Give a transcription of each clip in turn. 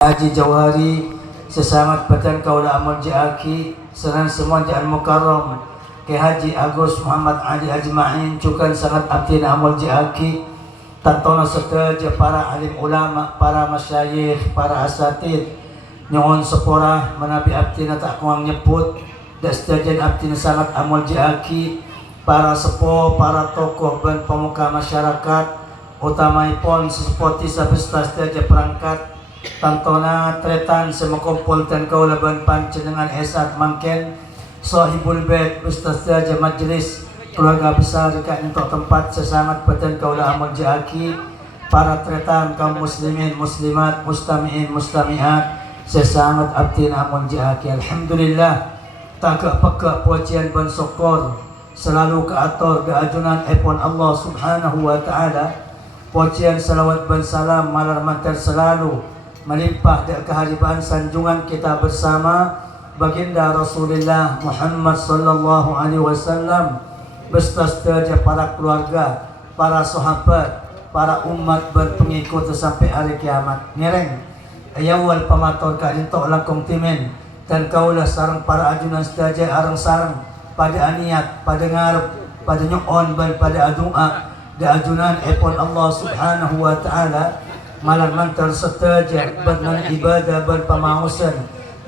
Haji Jauhari sesangat badan kaula amal jaki seran semua jaan mukarram ke Haji Agus Muhammad Ali Ajma'in cukan sangat abdin amal jaki tantona seteja para alim ulama, para masyayikh, para asatid nyongon sepora menabi abdin tak kuang nyebut dan setejan abdin sangat amal jaki para sepo, para tokoh dan pemuka masyarakat utamaipun sesepoti sabesta seteja perangkat tantona tretan semakumpul dan kaulaban panjenengan esat mangken sahibul bait ustaz majlis keluarga besar dekat untuk tempat sesangat badan kaula amal jaki para tretan kaum muslimin muslimat mustamiin mustamiat sesangat abdin amal jaki. Alhamdulillah tagak pekak pujian ban syukur selalu keatur keajunan epon Allah subhanahu wa ta'ala pujian salawat ban salam malar mantar selalu melimpah dan keharibaan sanjungan kita bersama baginda Rasulullah Muhammad sallallahu alaihi wasallam beserta para keluarga, para sahabat, para umat berpengikut sampai hari kiamat. Ngereng ayawal pamator ka dinto langkong timen dan kaulah sarang para ajunan sedaja arang sarang pada aniat, pada ngarep, pada nyuon dan pada adua da ajunan epon Allah subhanahu wa ta'ala malam mantar seteja bernan ibadah berpamahusan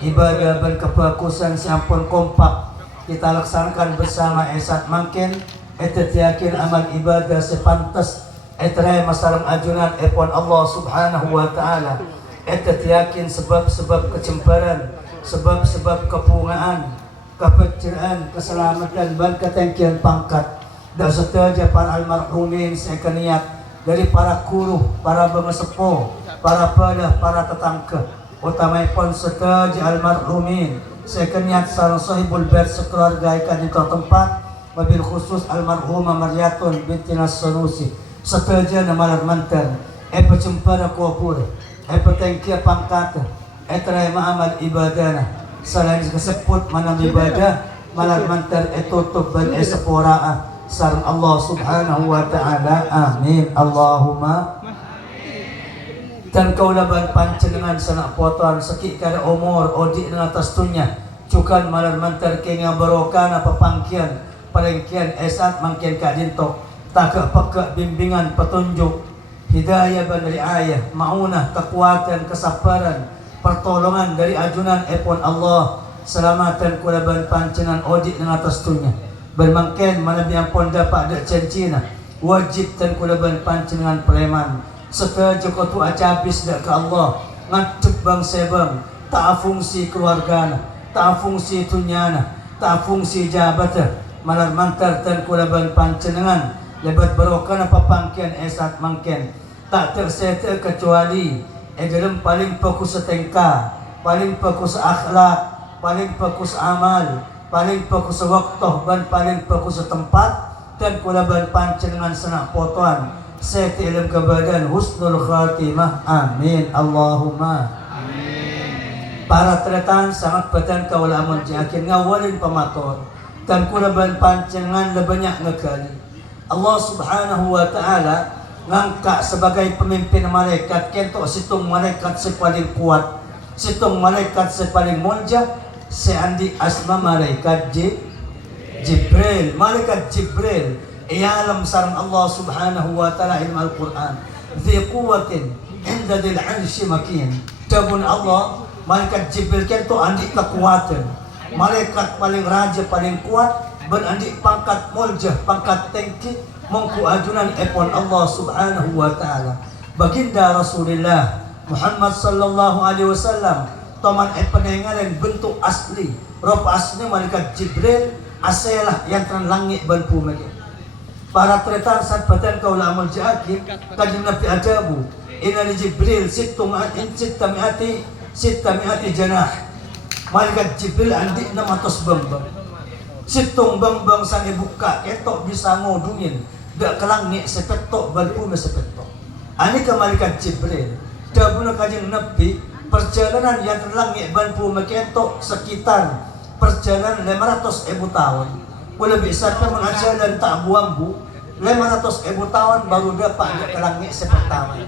ibadah berkefokusan sampun kompak kita laksanakan bersama esat mangkin etet yakin amal ibadah sepantas eterai masalah ajunan epon Allah subhanahu wa ta'ala etet yakin sebab-sebab kecemparan sebab-sebab kepungaan kepeciran keselamatan dan ketengkian pangkat dan seteja para almarhumin saya niat dari para guru, para bengesepo, para pedah, para tetangga utamaipun seteja almarhumin saya niat sareng sahibul bait sekeluarga ikan di tempat wabil khusus almarhumah Maryatun binti Nassanusi seteja namalar mantan pecempara kuapur petengkia pangkat terai ma'amal ibadana selain keseput manam ibadah malar mantan tutup dan seporaa sareng Allah subhanahu wa ta'ala amin Allahumma dan kaulaban pancenengan sanak potoan sekik kada umur odik dengan atas tunya cukan malar mantar kenga barokana papangkian palengkian esat mangkian kadinto tagak pekak bimbingan petunjuk hidayah dan riayah maunah kekuatan kesabaran pertolongan dari ajunan epon Allah selamatan kaulaban pancenengan odik dengan atas tunya bermangken mana biampun dapat dak cancina wajib dan kulaban pancenengan preman setelah joko tu acabis dak ke Allah ngadep bang sebang tak fungsi keluargana tak fungsi tunyana tak fungsi jabatan malar mantar dan kulaban pancenengan lebat barokana papangkian esat mangken tak terseta kecuali dalam paling fokus setengka paling fokus akhlak paling fokus amal paling fokus waktu dan paling fokus tempat dan kulaban pancenengan senak potoan seti ilm kebadan husnul khatimah amin Allahumma amin. Para tretan sangat badan kaula amun jakin ngawalin pamator dan kulaban pancenengan lebanyak ngekali Allah subhanahu wa ta'ala ngangkat sebagai pemimpin malaikat kentok situng malaikat sepaling kuat situng malaikat sepaling munjah seandi asma malaikat Jibril malaikat Jibril ialam sarang Allah subhanahu wa ta'ala ilmu Al-Quran dhi quwatin inda dil arshi makin tabun Allah malaikat Jibril kentu andi kekuatan malaikat paling raja paling kuat berandi pangkat muljah pangkat tengki mengku ajunan epon Allah subhanahu wa ta'ala baginda Rasulullah Muhammad sallallahu alaihi wasallam toman penengaran bentuk asli rupa asli malaikat Jibril aselah yang teran langit bantu mereka para tretan saat badan kaula amal jaki kanjeng Nabi adabu inna li Jibril sittamiati janah malaikat Jibril andi 600 bambang situng bambang sange buka ketok bisa ngodungin gak kelangit sepetok bantu sepetok ani ke malaikat Jibril dabuna kanjeng Nabi perjalanan yang terlangit bantu mekentok sekitar perjalanan 500.000 tahun boleh bisa mengajar dan tak buang bu 500.000 tahun baru dapat ke langit sepertama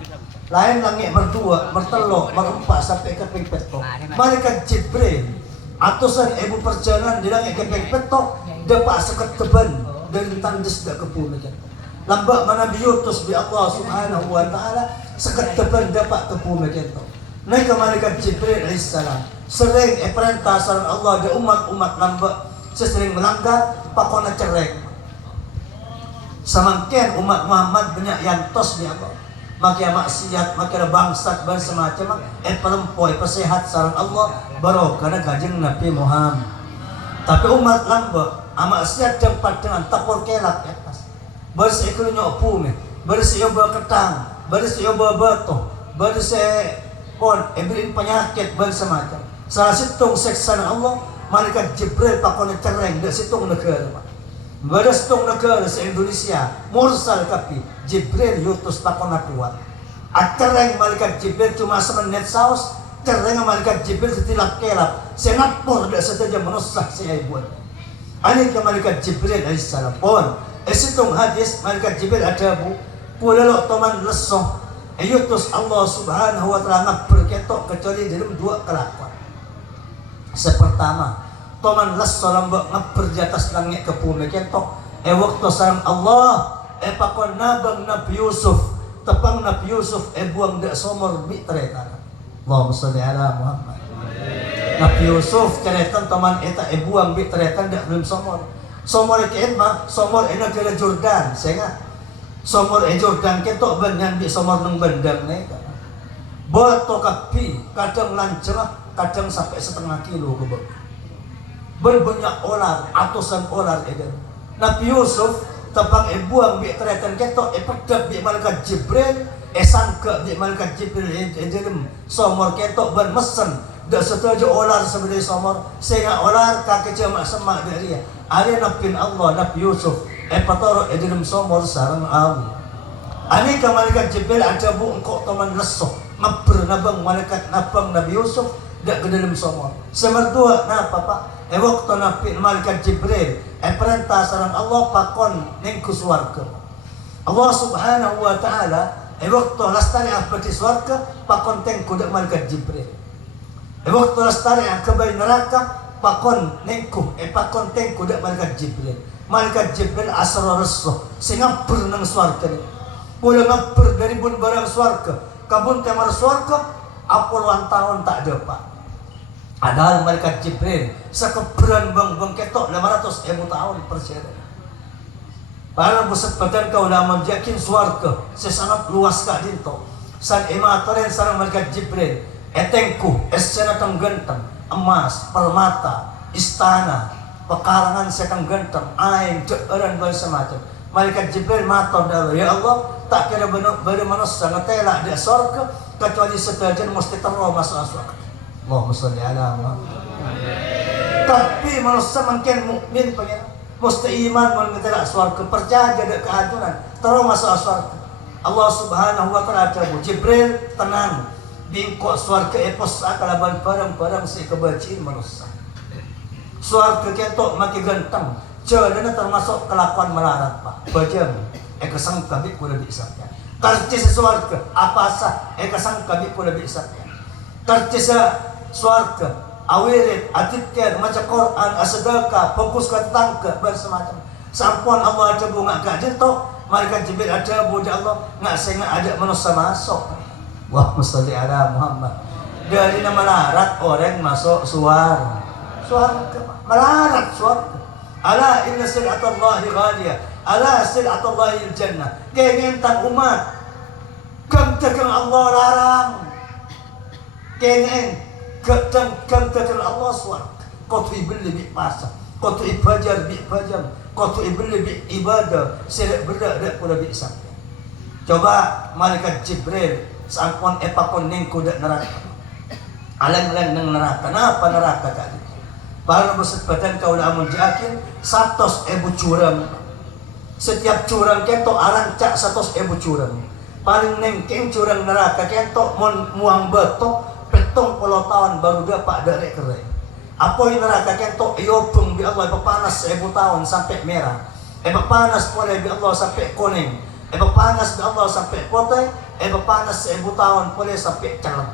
lain langit berdua, bertelur, berempat sampai ke petok. Malaikat Jibril atusan ibu perjalanan di langit ke petok, dapat sekat teban dari tandes dak ke bumi kan. Lambak mana biutus bi Allah Subhanahu wa taala sekat teban dapat ke bumi kan. Naik ke malaikat Jibril alaihissalam sering perintah saran Allah di umat-umat lambak sesering melanggar pakona cerek. Semakin umat Muhammad banyak yang tos di Allah. Makin maksiat, makin bangsat dan semacam perempuan persehat saran Allah baru karena gajeng Nabi Muhammad. Tapi umat lamba maksiat tempat dengan tapor kelak atas. Bersih kelunya pume, bersih oba ketang, bersih oba batu, bersih kon ebrin penyakit dan semacam. Salah situng seksan Allah, malaikat Jibril pakone cereng dak situng negara. Berastung negara se-Indonesia mursal kapi Jibril yutus pakona kuat atereng malaikat Jibril cuma semenit saus tereng malaikat Jibril setilap kelap senapur dak saja menusak saya buat ani ke malaikat Jibril alaihissalam pun esitung hadis malaikat Jibril ada bu pulalo toman lesoh yutus Allah Subhanahu wa taala berketok kecuali dalam dua kelakuan. Sepertama toman les salam ngaber di atas langit ke bumi kentok waktu salam Allah pakon nabang Nabi Yusuf tepang Nabi Yusuf buang dak somor bi tereta Allahumma sholli ala Muhammad. Nabi Yusuf ceretan toman eta buang bi tereta dak belum somor ke mah somor negara Jordan sehingga somor Jordan kentok banyan bi somor nang bandang ne boto kapi kadang lanceng kadang sampai setengah kilo ke bawah berbanyak olar, atusan olar eden. Nabi Yusuf tepang buang bi tereten ketok pedap bi malaikat Jibril sangka bi malaikat Jibril eden somor ketok ban mesen dak setuju olar sebagai somor sehingga olar kaki cuma semak dari dia. Ada Nabi Allah Nabi Yusuf patoro eden somor sareng awi. Ani ka malaikat Jibril ada bu engkau teman lesoh ngaber nabang malaikat nabang Nabi Yusuf dak ke dalam somor. Semerdua nah papa waktu Nabi malaikat Jibril perintah saran Allah pakon ning ku swarga. Allah Subhanahu wa taala waktu lastari abadi swarga pakon teng ku dak malaikat Jibril. Waktu lastari ke neraka pakon ning ku pakon teng ku dak malaikat Jibril. Malaikat Jibril asra resuh sing ngabur nang swarga. Mula ngabur dari bun barang swarga kabun temar swarga apuluan tahun tak dapat. Padahal malaikat Jibril sekeberan bang ketok 500.000 tahun perjalanan. Para pusat badan kau lama yakin swarga sesangat luas kak dinto. San ematoren sarang malaikat Jibril etengku escena kang genteng emas permata istana pekarangan sekang genteng aing jeueuran bae semacam. Malaikat Jibril matur dalu ya Allah tak kira bener manusia ngetela di surga kecuali sedajan mesti terus masuk surga. Allahumma sholli ala Muhammad. Tapi manusia makin mukmin pengen mesti iman mengetela surga percaya ada kehancuran terus masuk surga. Allah Subhanahu wa taala ada Jibril tenang bingkok surga epos akalaban barang-barang si kebajian manusia. Surga ketok makin ganteng jalannya termasuk kelakuan melarat pak bajam kesang kabik pula bisa karcis surga apa sah kesang kabik pula bisa karcis surga awirit atitkan maca Quran asadaka fokus ke tangga bersemacam sampun Allah ada bunga gak jentok malaikat Jibril ada budak Allah nggak sengaja ada manusia masuk. Wah sholli ala Muhammad. Dari nama melarat orang masuk surga melarat surga. Ala inna sil'atallahi ghaliyah ala sil'atallahi jannah. Kengen umat kam tekan Allah larang kengen kam tekan Allah surga. Kau tu ibli bi pasar kau tu ibajar bi bajam kau tu ibli bi ibadah serak berdak pula bi sampai. Coba malaikat Jibril sampun epakon ning kuda neraka alang-alang nang neraka. Kenapa neraka tadi? Para bersebatan kau amun jakin 100.000 curang. Setiap curang ketok arang cak 100.000 curang. Paling nengkeng curang neraka ketok muang betok petong puluh tahun baru dapat dari kering. Apa yang neraka ketok yobeng bi Allah panas 1000 tahun sampai merah. Panas boleh bi Allah sampai kuning. Panas bi Allah sampai putih. Papanas 1000 tahun boleh sampai calang.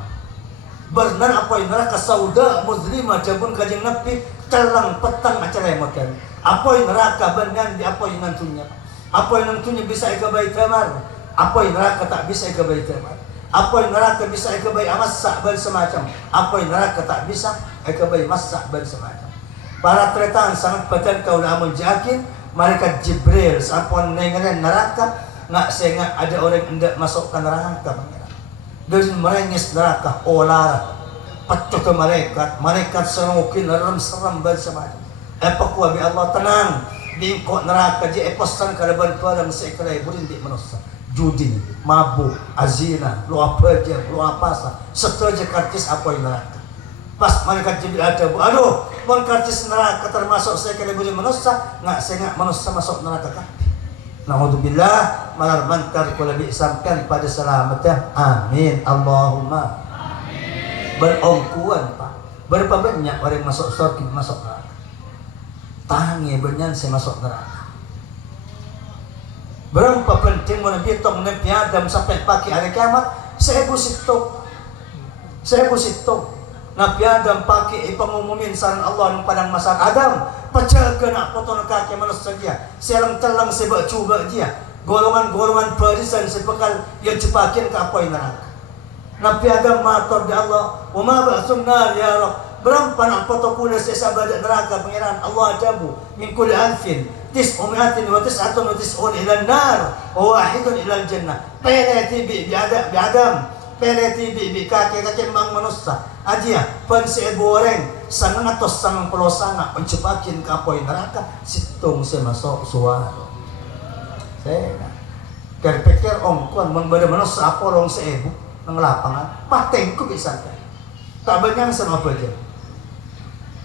Benar apa yang neraka sauda muslimah jabun kajing nabi calang petang acara makan. Apa yang neraka benar di apa yang nantunya. Apa yang nantunya bisa ikabai tamar. Apa yang neraka tak bisa ikabai tamar. Apa yang neraka bisa ikabai amasak bal semacam. Apa yang neraka tak bisa ikabai masak bal semacam. Para tretan sangat padan kau namun jakin mereka Jibril sampun nengen neraka nak sehingga ada orang hendak masuk ke neraka pangeran. Dan merengis neraka olah pecah ke malaikat sengukin seram bersama. Apa kuabi Allah tenang bingkok neraka je eposan kada barang sekelai burindik manusia judi mabuk azina lu apa je lu apa sah setuju kartis apa yang neraka pas malaikat Jibril ada aduh mon kartis neraka termasuk sekelai burin manusia nggak sehingga manusia masuk neraka kan. Naudzubillah malar mantar kula bi sampean pada selamatnya amin Allahumma amin. Berongkuan Pak berapa banyak orang masuk surga masuk neraka tangi benyan saya masuk neraka berapa penting mana bitong Nabi Adam sampai pagi hari kiamat 1000 sitok Nabi Adam pakai pengumumin saran Allah yang padang masar Adam pecah kena potong kaki manusia dia selang telang sebab cuba dia golongan-golongan barisan sebekal yang cepakin ke apa yang neraka Nabi Adam matur di Allah wa ma ba'sun nar ya Rabb berapa nak potong kula sesabadat neraka pangeran Allah ajabu min kulli alfin tis'umiatin wa tis'atun wa tis'un ila nar wa wahidun ila jannah peleti bi Adam peleti bi kaki mang manusia aja pan seboreng sanang atau sanang pelosanga pencepakin ke apa yang neraka situng saya masuk suara saya kerpekir ongkuan membeda manusia apa orang 1000 nang lapangan patengku bisa tak banyak sama apa aja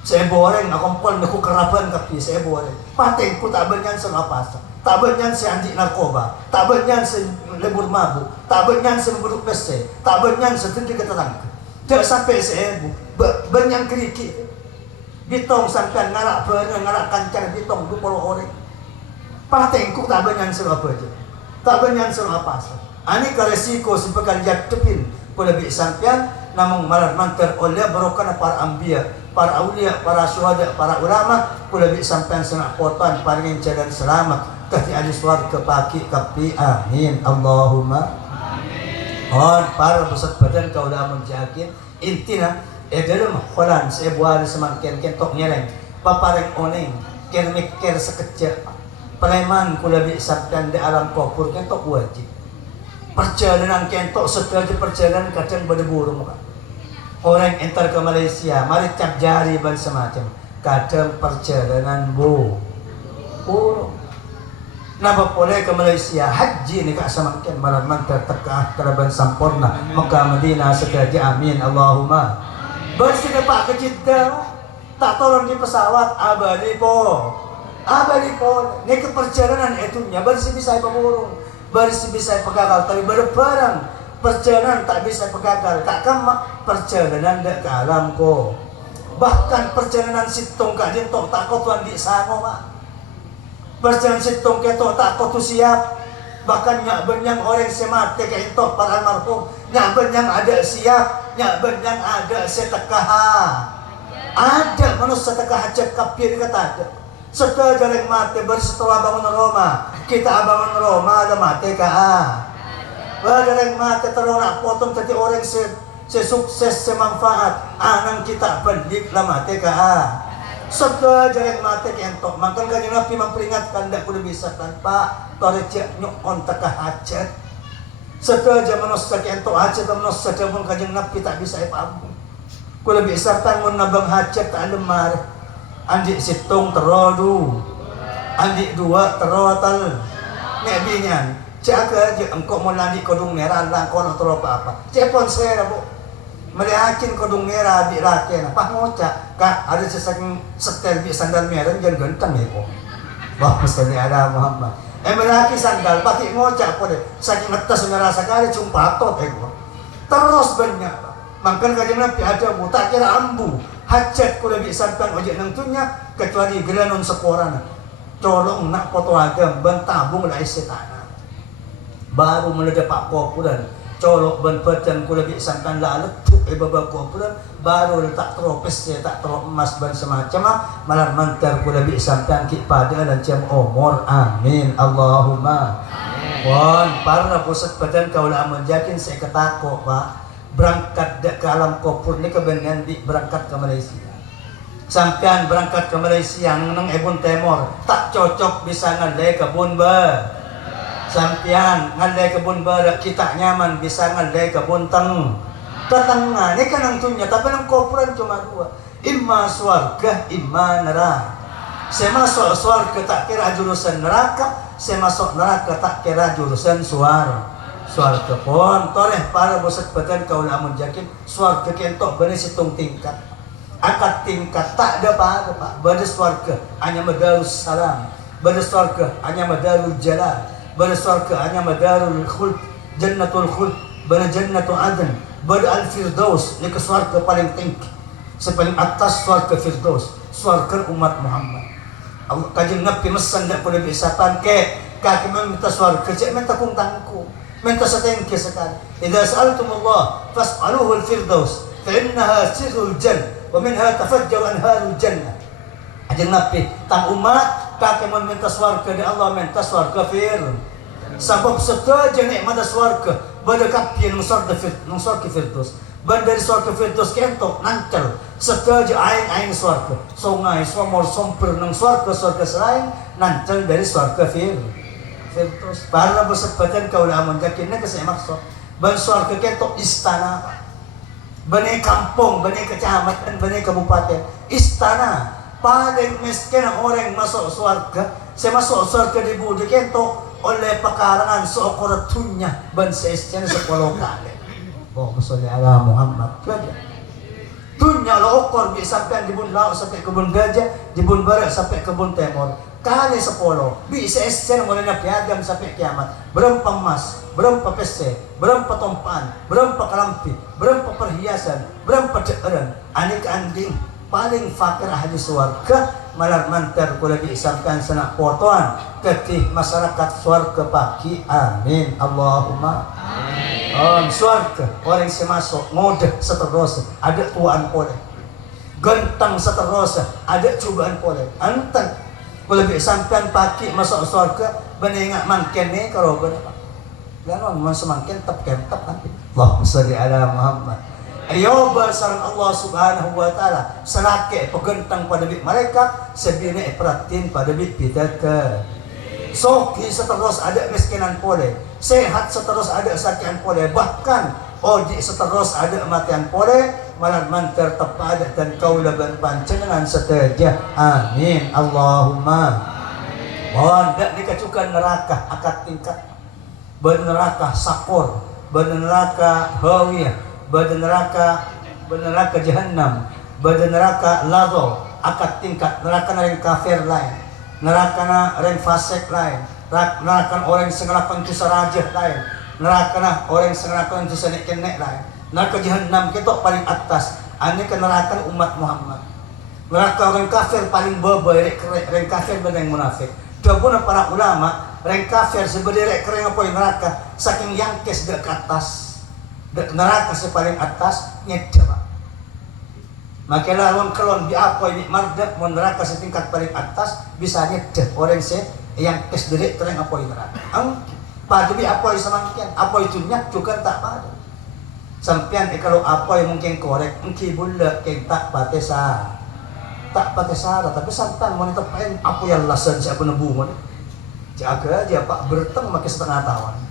saya boreng aku pun aku keraban kapi saya boreng patengku tak banyak sama apa tak banyak saya anjing narkoba tak banyak saya lebur mabuk tak banyak saya buruk pese tak banyak saya tinggi ketetangga tidak sampai 1000 banyak kerikik bitong sampai ngarak berenang ngarak kancar bitong 20 orang patengku tak banyak sama apa aja tak banyak sama apa ani ka resiko sebagai jatupin pada bi sampean namun malah mantar oleh barokah para anbiya para aulia para syuhada para ulama pada bi sampean sana potan paling jalan selamat kahti ahli swarga pagi kapi amin Allahumma para pusat badan kau dah menjakin intina dalam kholan saya buat semakin kentok nyereng papareng oneng ken mikir sekejap peleman kula bi sabdan di alam kubur kentok wajib perjalanan kentok setelah perjalanan kadang berburung orang entar ke Malaysia mari cap jari ban semacam kadang perjalanan burung napa boleh ke Malaysia haji ni kak semakin malam mantar tekah keraban sampurna Mekah Madinah sekali amin Allahumma bersih pak ke Jeddah tak tolong di pesawat abadi po ni ke perjalanan itunya bersih bisa pemurung bersih bisa pegagal tapi berbarang perjalanan tak bisa pegagal tak kamak perjalanan dek ke alam ko bahkan perjalanan situng kak jentok tak kau tuan di sana mak perjalanan situng ketok tak kau tu siap bahkan nyak benyang orang semate kayak itu para almarhum nyak benyang ada siap nyak benyang ada setekah ada manusia setekah hajat kapir kata ada setelah jalan mati bersetelah bangun Roma kita bangun Roma ada mati kah jalan mati terorak potong jadi orang sesukses semanfaat anang kita bendik lah mati kah setelah jalan mati kentok makan kanjeng Nabi memperingatkan tidak boleh bisa tanpa torejak nyukon tekah hajat setelah zaman manusia kentok hajat manusia zaman kanjeng Nabi tak bisa ipampu kalau bisa tangun nabang hajat tak lemar andik situng terodu andik dua terotal nebinya jaga aja engkau mau landik kodung merah langkau nak terlalu apa cepon saya bu melihatin kodung merah adik laki apa ngocak kak ada sesaking setel bi sandal merah jangan genteng ya kok wah mesti ada Muhammad melaki sandal pakai ngocak kok deh saking ngetes merah sekali cuma patot terus banyak makan kajian Nabi ada bu tak kira ambu hajat ku lebih sampai ojek nangtunya kecuali gelanon seporana colong nak foto agam bantabung lah setan baru meledak pak populan colok ban badan kula bi sampan la letuk baba kopra baru tak tropes ya tak trop emas ban semacam malah mantar kula bi sampan ki pada dan jam umur amin Allahumma pon para pusat badan kaula amun yakin saya ketako Pak berangkat ke alam kopur ni kebenaran di berangkat ke Malaysia sampean berangkat ke Malaysia nang Ebon Timor tak cocok bisa ngalai kebun ba sampian ngalai kebun barak kita nyaman bisa ngalai kebun tetangga ini kan yang tunya tapi yang kopuran cuma dua imma swarga imma neraka saya masuk swarga tak kira jurusan neraka saya masuk neraka tak kira jurusan swarga pun toreh para bosat badan kau lamun yakin swarga kentok benih situng tingkat akad tingkat tak ada pada Pak pada swarga hanya madarus salam pada swarga hanya madarul jalal pada surga hanya madarul khuld jannatul khuld pada jannatul adn pada al firdaus ini ke surga paling tinggi sepaling atas surga firdaus surga umat Muhammad Allah kajian nabi mesan tak boleh bisapan ke kaki meminta surga cek minta kung tangku minta setengki sekali idza sa'altumullah fas'aluhu al firdaus fa innaha sirrul jannah wa minha tafajjaru anharul jannah kajian nabi tang umat kaki meminta swarga di Allah minta swarga sebab setaja nikmat swarga pada kaki nang swarga firdaus dari swarga firdaus kentok nancal setaja aing swarga sungai sumur sumber nang swarga selain nancal dari swarga firdaus para bersebatan kau lamun yakin nak saya maksud ban swarga kentok istana bani kampung bani kecamatan bani kabupaten istana paling miskin orang masuk surga saya masuk surga di budi kento oleh pekarangan seokorat tunya ban seisnya sepuluh kali Allahumma sholli ala Muhammad tunya lo okor bisa sampai di bun laut sampai kebun gajah di bun barat sampai kebun timur kali 10 bisa seisnya mulai piagam sampai kiamat berapa emas berapa pese berapa tompaan berapa kelampi berapa perhiasan berapa deeran aneka anding paling fakir ahli swarga malah mantar kula diisamkan senak potoan ketih masyarakat swarga pagi amin Allahumma amin swarga orang semasuk ngode seterusnya ada tuan pole gentang seterusnya ada cobaan pole antan kula diisamkan pagi masuk swarga benengak mangken ni kalau berapa lawan man semangken tep nanti Allahumma sholli ala Muhammad ayo bersarang Allah subhanahu wa ta'ala selake pegentang pada bit mereka sebina perhatiin pada bit bidaka soki seterus ada miskinan pole sehat seterus ada sakian pole bahkan odik seterus ada matian pole malah mantar tepada dan kaulaban pancengan seteja amin Allahumma mohon tak dikecukan neraka akad tingkat beneraka sakor beneraka hawiyah badan neraka jahannam badan neraka lazo akad tingkat neraka yang kafir lain neraka yang fasik lain neraka orang yang ngelakukan dosa rajah lain neraka orang yang ngelakukan dosa nek lain neraka jahannam kita paling atas ini ke neraka umat Muhammad neraka orang kafir paling boboh orang kafir dan munafik dabuna para ulama orang kafir sebenarnya kering apa neraka saking yangkes ke atas neraka paling atas nyedera maka lawan kelon di apa ini mardak neraka setingkat paling atas bisa nyedera orang yang kesederek tereng apa ini neraka pada di apa yang semangkian apa itu nyak juga tak pada sampian kalau apa yang mungkin korek mungkin bulat yang tak patesa tapi santan mau tepain apa yang lasan siapa nebungan jaga aja Pak berteng makai setengah tahun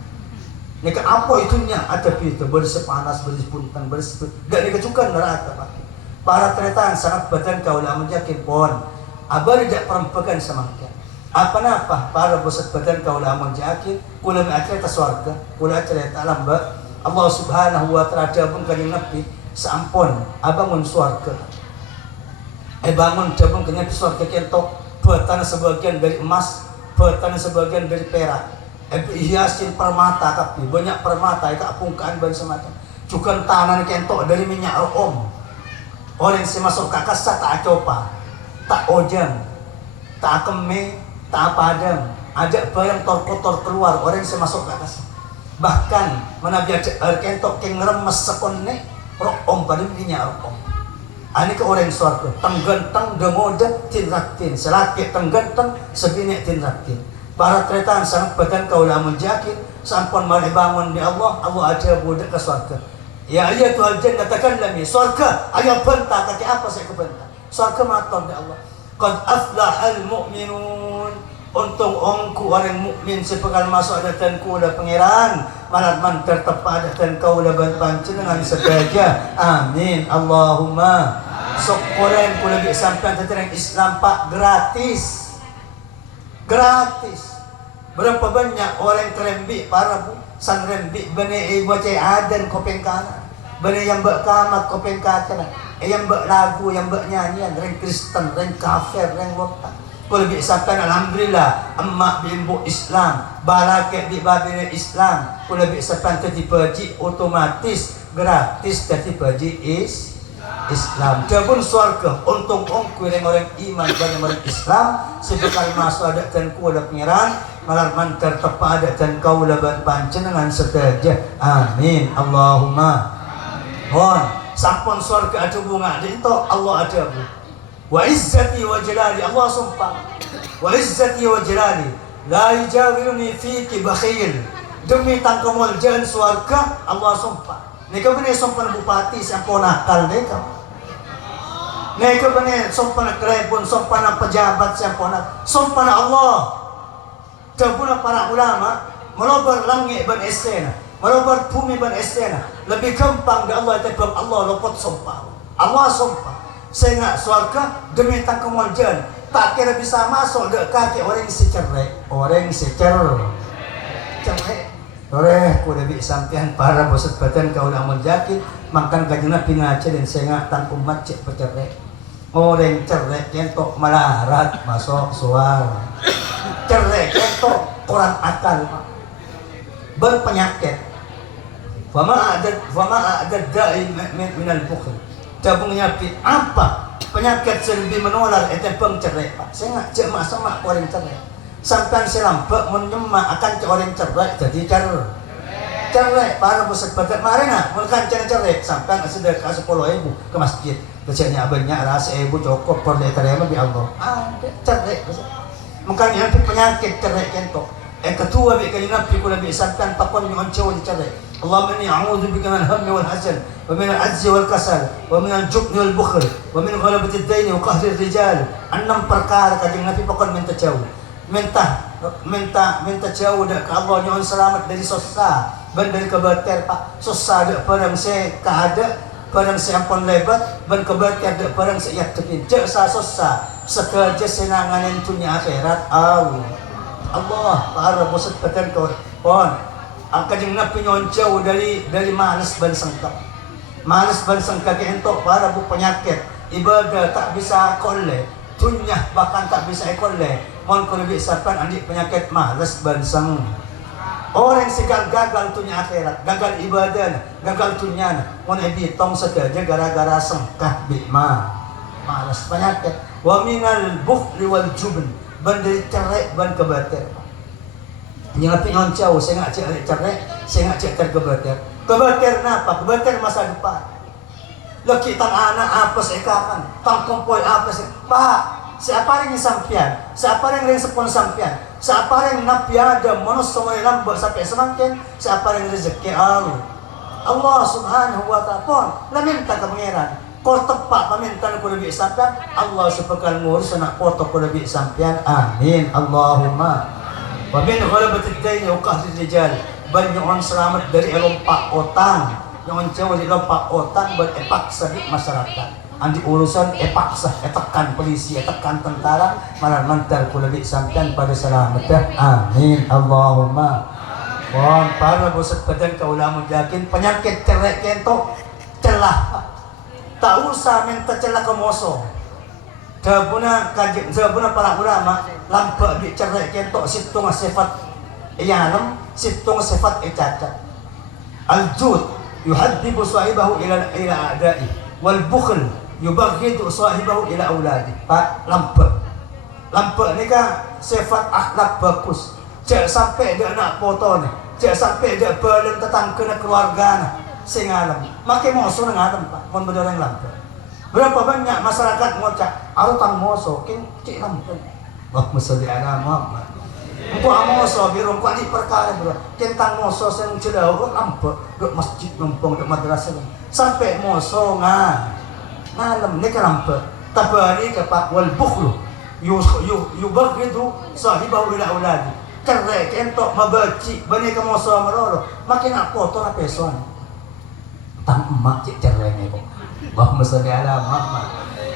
nika apa itunya ada itu bersepanas bersepuntan gak dikecukan neraka Pak para tretan sangat badan kau lamun yakin pon abar tidak perempuan semangka apa para bosat badan kau lamun yakin kula cerita swarga kula cerita alam Allah subhanahu wa ta'ala pun kanjeng Nabi sampun abangun swarga bangun jabung kenyang swarga kentok batan sebagian dari emas batan sebagian dari perak hiasin permata tapi banyak permata itu pungkaan ban semacam juga tanah kentok dari minyak orang yang masuk kakasa tak coba tak ojang tak keme tak padang ajak barang kotor keluar orang yang masuk kakasa Bahkan menabia kentok keng remes sekone room pada dinya room. Ani ke orang suarga tenggenteng demodet tin ratin selaki tenggenteng sebini tin ratin. Para tretan sangat badan kau lamun jakin sampun mari bangun di Allah aja budak ke suarga. Ya ayat Tuhan katakan lami suarga ayo bentah kaki apa saya kebentah. Suarga maton di Allah. Qad aflahal mu'minun. Untung ongku orang mukmin sepekal masuk adatan kula pangeran malah man tertepa adatan kaula ban panjenengan sedaja amin Allahumma sok orang kula bi sampean tentang Islam Pak gratis berapa banyak orang kerembi para bu sang rembi bene bocah adan kopeng kana bene yang mbak kamat kopeng kaca yang mbak lagu yang mbak nyanyian reng Kristen reng kafir reng wota. Kalau lebih sampai alhamdulillah emak bimbo Islam balake di babine Islam kalau lebih sampai jadi baji otomatis gratis jadi baji Islam jabun surga untung ongku orang iman dan orang Islam sebekal masuk ada dan kuala pengiran malar mantar tepa ada dan kau laban panjenengan sedaja amin Allahumma hon sampun surga ada bunga itu Allah ada bu wa izzati wa jalali Allah sumpah wa izzati wa jalali la yujawiruni fiki bakhil demi tangkamul jalan suarga Allah sumpah nika bener sumpah bupati siapa nakal nika nika bener sumpah kerebun sumpah pejabat siapa nak sumpah Allah jabuna para ulama melobar langit ban estena melobar bumi ban estena lebih gampang dari Allah sebab Allah lopot sumpah Allah sumpah saya nak surga demi tangkamal jalan tak kira bisa masuk dek kaki orang secerek oleh kuda bi sampean para bosat badan kau dah menjakit makan kajian Nabi ngaji dan saya nak tang umat cek bercerai orang cerek kentok melarat masuk suar cerek kentok kurang akal berpenyakit fama ada da'i minal bukhl cabungnya apa penyakit lebih menular itu bang cerai pak saya nggak cek mak sama orang cerai sampai saya lampak menyemak akan orang cerai jadi cerai para pusat badat marina bukan cerai sampai sudah ke 10.000 ke masjid kecilnya abangnya rasa ibu cukup perlu terima bi Allah ada cerai makanya penyakit cerai kentok kedua bikin nabi kula bi sampai takon nyon cewa cerai Allahumma inni a'udzu bika min al-hammi wal hazan wa min al-'ajzi wal kasal wa min al-jubni wal bukhl wa min ghalabati ad-daini wa qahri ar-rijal. 6 perkara kanjeng Nabi pokon minta jauh. Minta jauh dak ke Allah nyon selamat dari susah, ban dari kebater Pak. Susah dak barang se kaada, barang se ampun lebat, ban kebater dak barang se yak tepin. Cek sa susah, sekaja senanganen dunia akhirat Allah para bosat badan kau pon Kanjeng Nabi nyon jauh dari malas ban sengkak. Malas ban sengkak entok para bu penyakit. Ibadah tak bisa koleh, dunya bahkan tak bisa koleh. Mon kalau bisa pan andi penyakit malas ban seng. Orang segal gagal dunya akhirat, gagal ibadah, gagal dunya. Mon ebitong sedaja gara-gara sengkak bima. Malas penyakit. Wa minal bukhli wal jubn. Ban dari cerai ban kebater. Yang lebih ngoncau, saya nggak cek cerai, saya nggak cek terkebater. Kebater napa? Kebater masa depan. Lagi tang anak apa sih kapan? Tang kompoi apa sih? Pak, siapa yang sampian? Siapa yang sepon sampian? Siapa yang nabi ada manusia semua lambat sampai semakin? Siapa yang rezeki Allah? Allah Subhanahu wa Ta'ala. Laminta ke pangeran. Kau tepat pamintan ku lebih sampian. Allah sepekal ngurus anak foto ku lebih sampian. Amin. Allahumma. Wa min ghalabati ad-daini wa qahri ar-rijal. Banyak orang selamat dari lompat otang. Yang jauh di lompat otang buat paksa di masyarakat. Andi urusan paksa, tekan polisi, tekan tentara, malah mantar ku lebih sampean pada selamat. Amin. Allahumma. Wah, para bosat badan kau ulama yakin penyakit cerai kentok celah. Tak usah minta celah ke moso. Dabuna kajian, dabuna para ulama lampak di cerai kentok situng sifat iyalam, situng sifat cacat. Al-jud yuhaddibu sahibahu ila a'da'i wal bukhl yubaghidu sahibahu ila auladi. Pak lampak ni kan sifat akhlak bagus. Cek sampai dia anak foto ni Jangan sampai dia belen tetangga keluarga sing alam. Makai moso nang alam Pak, mon benerang lampu. Berapa banyak masyarakat ngocak, arutang moso, cik lampu. Wah, mesti ada Muhammad. Engkau amoso biru engkau di perkara bro. Kentang moso sing jauh lampu, duk masjid numpang duk madrasah. Sampai moso ngalem ni lampu. Tabari ke Pak wal bukhlu. Yubaghidu sahibahu ila auladi. Cerai kentok mabaci bani ke moso maroro. Makin nak foto na peson. Tang emak cik cerai ni kok. Allahumma sholli ala Muhammad.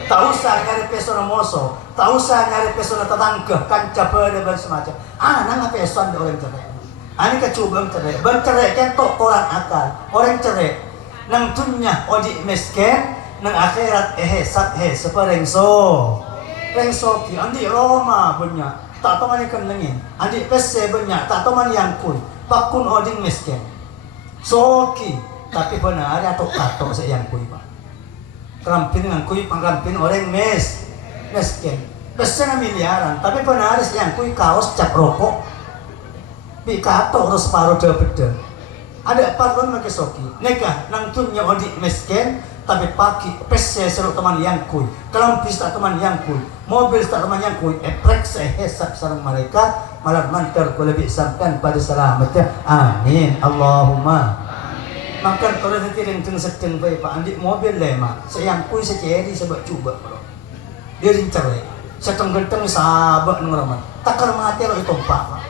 Tak usah nyari peson moso, tak usah nyari peson tetangga kanca pada bersemacam. Nang peson orang cerai. Ani kecubang cerai, bercerai kentok orang akal, orang cerai. Nang dunya odi miskin, nang akhirat sat sepereng so. Rengso ki andi Roma banyak, tak tahu mana kenengin. Andi pese banyak, tak tahu mana yang kun. Pakun oding miskin. Soki, tapi benar atau kato saya yang kui Pak. Kerampin dengan kui pangkampin orang miskin. Besar miliaran, tapi benar yang kui kaos cap rokok. Pikato terus paruh dah beda. Ada pardon make soki. Nekah nang tunya odi miskin, tapi pagi pese seru teman yang kui. Kalau pista teman yang kui, mobil tak teman yang kui. Eprek sehesap sarang malaikat, malah mantar ku lebih sampai pada selamatnya. Amin. Allahumma. Makan kalau nanti yang sedang baik Pak Andi mobil lema, sayang kui seceri sebab cuba bro. Dia rincer seteng genteng sahabat nungeraman. Takar mati lo itu Pak.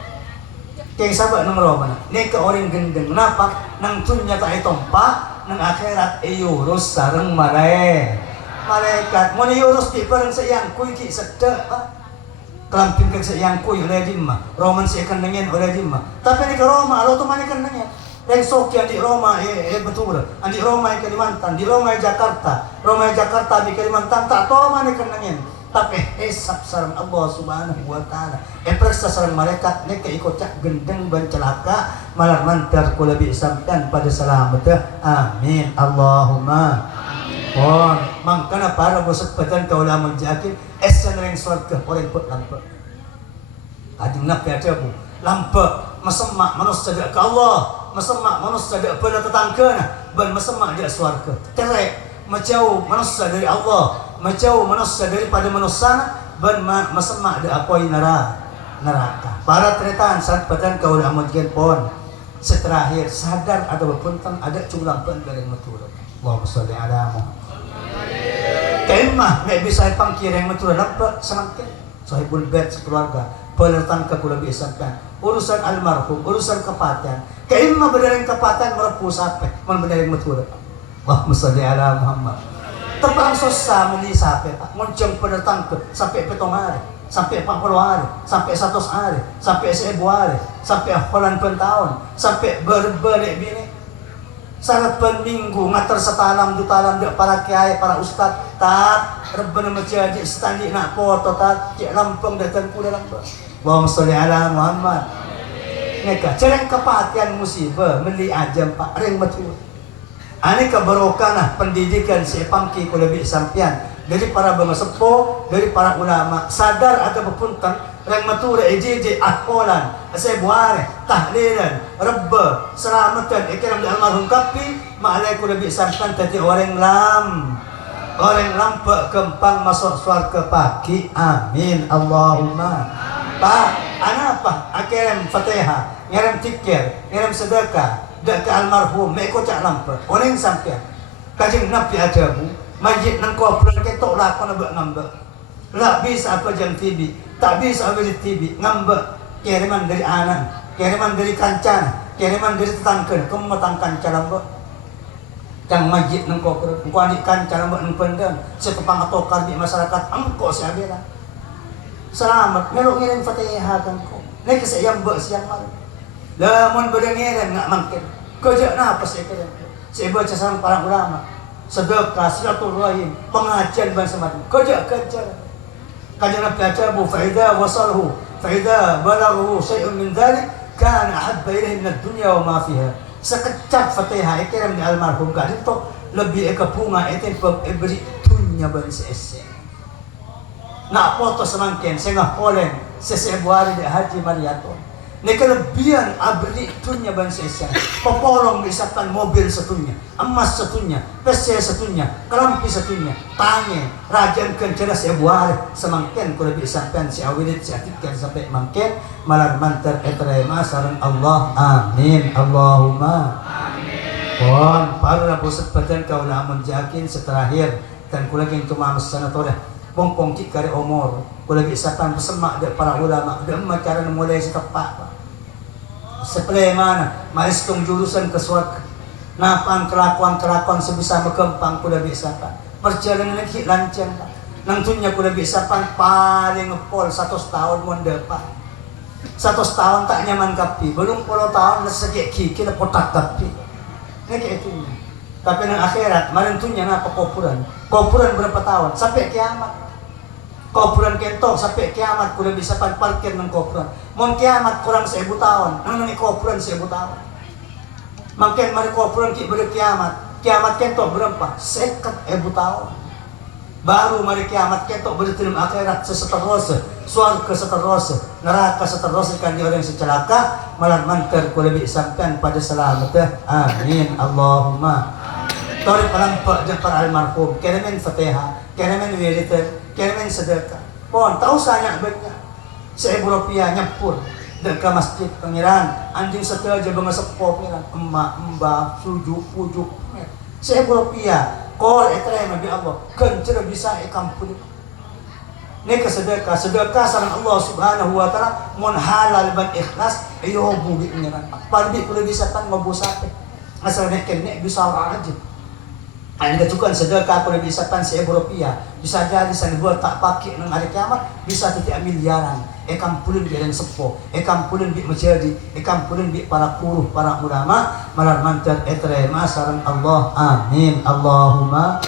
Kayak sahabat nungeraman. Nih ke orang gendeng. Kenapa? Nang tunya tak itu Pak. Nang akhirat urus sareng malaikat. Mau urus di bareng sayang kui ki sedek Pak. Kelampin ke sayang kui oleh dimma. Roman saya kendengin oleh dimma. Tapi ni ke Roma lo tuh mana kendengin. Yang soki di Roma betul, di Roma Kalimantan, di Roma Jakarta di Kalimantan tak tahu mana kenangin. Tapi hisab sarang Allah Subhanahu wa taala. Periksa sarang malaikat nek ikut cak gendeng ban celaka malah mantar ku lebih sampean pada selamat. Amin. Allahumma. Pon, mangkana para bosat badan kaula menjakin esen ring surga orang put lampu. Ading nak ada bu. Lampu mesemak manusia ke Allah. Mesemak manusia tidak pada tetangga ban mesemak dia swarga. Cerai menjauh manusia dari Allah, menjauh manusia daripada manusia ban mesemak dia apoi neraka. Para tretan saat badan kau dah amujian pon. Seterakhir sadar ada berpunten ada culang pun dari matura. Allahumma sholli ala Muhammad. Kemah nek bisa pangkir yang matura nampak semakin sahibul bait sekeluarga. Pelertan ke kula biasakan urusan almarhum, urusan kepatian. Kaimah benerin kepatian merepu sampai benerin matura. Allahumma sholli ala Muhammad. Terpang susah meni sampai Pak. Ngonceng penertang ke sampai petong hari, sampai 40 hari, sampai 100 hari, sampai 1000 hari, sampai bulan tahun, sampai berbalik bini. Sangat penminggu ngater setalam dutalam dek para kiai, para ustad tat rebana menjadi standi nak foto tat cek lampung datang pula lampung. Allahumma sholli ala Muhammad. Neka cereng kepatian musibah meli ajam Pak ring betul. Ani keberokah pendidikan si pangki ku lebih sampian dari para bangsa sepuh, dari para ulama sadar atau berpunten reng matura ejiji ahkolan asebuare tahlilan rabba selamatan ikram di almarhum kapi ma'alaiku lebih sampan tadi orang lampak kempang masuk surga pagi. Amin. Allahumma. Pak, apa? Akirim Fatihah, ngirim tikir, ngirim sedekah, dak ke almarhum, meko cak lampak. Orang sampai kajing nabi ajabu, majid nang kopran ketok lakon abak ngambek. Lah bisa apa jam tibi, tak bisa apa jam tibi, ngambek. Kiriman dari anak, kiriman dari kancan, kiriman dari tetangga, kamu matang kancan lampak. Kang majid nang kopran, engkau adik kancan lampak nang pendam, setepang atokar di masyarakat, engkau si abela. Selamat, melok ngirim Fatihah kan ko. Nek sayang mbak siang malam. Lamun bedengiran ngak mangkin. Kerja napa saya kira? Saya baca sarang para ulama. Sedekah, silaturahim, pengajian bahasa mati. Kerja. Kajian Nabi ajabu faida wasalhu, faida balaghu syai'un min dzalik kana ahabba ilaihi min ad-dunya wa ma fiha. Sekecap Fatihah ikiram di almarhum kadito lebih ke bunga itu beri dunya bagi seese. Nak foto semangkin, saya ngah polen, sesebuari di Haji Mariaton. Ni kelebihan abri tunya bangsa Isya. Popolong disapan mobil satunya, emas satunya, PC satunya, kelampi satunya, tange, rajan kenceras ya buar semangken kuda disapan si awilit si atikkan sampai mangken malar mantar etre masaran Allah. Amin. Allahumma pon para pusat badan kau lamun jakin seterakhir dan kulagin tumamas sanatoda pongpong kikari omor kulagi isapan pesemak de para ulama de cara mulai setepak seplay mana maistong jurusan ke surga napan kelakuan sebisa mekempang kuda bisapan perjalanan lagi lancang nang tunya kuda bisapan paling ngepol 100 tahun mondepa 100 tahun tak nyaman kapi belum 10 tahun nesegek kiki na potak kapi ini kayak itu. Tapi nang akhirat, marentunya ngapa kuburan berapa tahun? Sampai kiamat. Kuburan kentok sampai kiamat kuda bisa parkir nang kuburan. Mau kiamat kurang 1000 tahun, nang kuburan 1000 tahun. Makin mari kuburan ki ber kiamat. Kiamat kentok berapa? 50.000 tahun. Baru mari kiamat kentok berterima akhirat seterusnya, surga seterusnya, neraka seterusnya kan di orang secelaka malah mantar ku lebih sampai pada selamat. Amin. Allahumma. Tori palampak dan para almarhum, kiramin fatihah, kiramin wiritan, kiramin sedekah. Pon tahu saya banyak. Rupiah nyapur dekat masjid pengiran anjing setelah aja bangsa sepo pengiran emak mbak sujuk pujuk Rupiah. Kor etre nabi Allah kencer bisa kampung ini kesedekah sareng Allah subhanahu wa ta'ala mun halal ban ikhlas ayo budi pengiran pardi kudu bisa tan ngobosate asal nek kene bisa aja anda juga sedekah kudu bisa tan 1000 rupiah bisa jadi sang buat tak pakai nang hari kiamat bisa titik miliaran kampulun bi yang sepo kampulun bi menjadi kampulun bi para guru para ulama malar mantar etre masarang Allah. Amin. Allahumma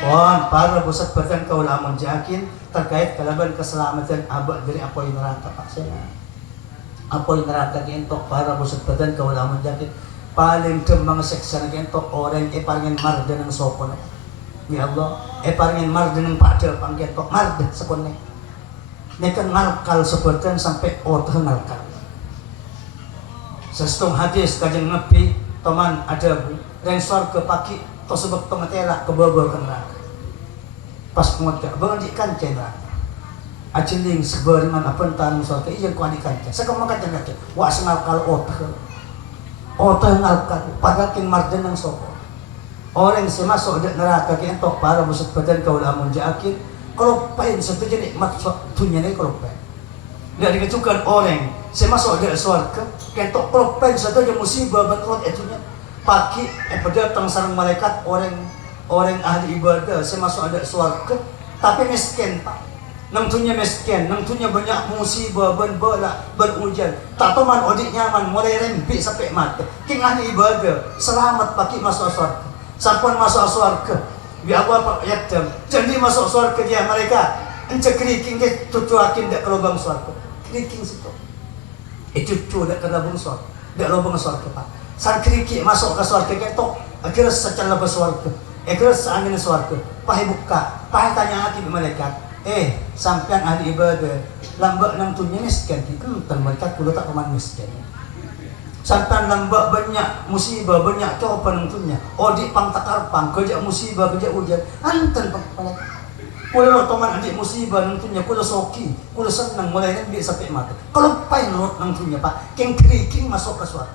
pon para pusat badan kau lamun jakin terkait kalaban keselamatan abad dari apa yang neraka pak saya apa yang neraka kentok para pusat badan kau lamun jakin paling kembang seksa kentok orang paringin marda ng sopon ya Allah paringin marda ng padel pangkentok marda sekonek mereka ngalkal sebutan sampai otak ngalkal sestung hadis kajeng Nabi teman ada rensor ke paki to sebab pengetela ke bawah ke neraka pas pengetek bangun di kancen neraka ajeling sebarengan apa entan surga iya ku di kancen sakam kancen kancen wa ngalkal otak ngalkal padakin marden ng soko orang semasuk di neraka kentok para busuk badan kau lamun jakin kalau pain satu jadi maksud dunia ini kalau pain tidak dikecukan orang saya masuk ada surga kentok kalau pain satu aja musibah bentrot itunya pagi datang sarang malaikat orang ahli ibadah saya masuk ada surga tapi miskin pak nang dunia miskin nang dunia banyak musibah bala berujian tak teman odik nyaman mulai rembi sampai mati king ahli ibadah selamat pagi masuk surga sampai masuk surga biar apa yakdam jadi masuk surga dia mereka encek keriking dia tutuakin dak ke lubang surga keriking situ cucu dak ke lubang surga dak lubang surga pak san keriki masuk ke surga ketok akhirnya secara lepas surga akhirnya seangin surga pahi buka pahi tanya hati malaikat sampean ahli ibadah lambak nang tunya miskin itu malaikat kudu tak paman miskin sampai lambak banyak musibah banyak cobaan tentunya di pang takarpang kerja musibah kerja hujan anten pangpalat kulo teman adik musibah tentunya kulo soki kulo senang mulai nanti sampai mati kalau pain lot tentunya pak king kriking masuk ke suara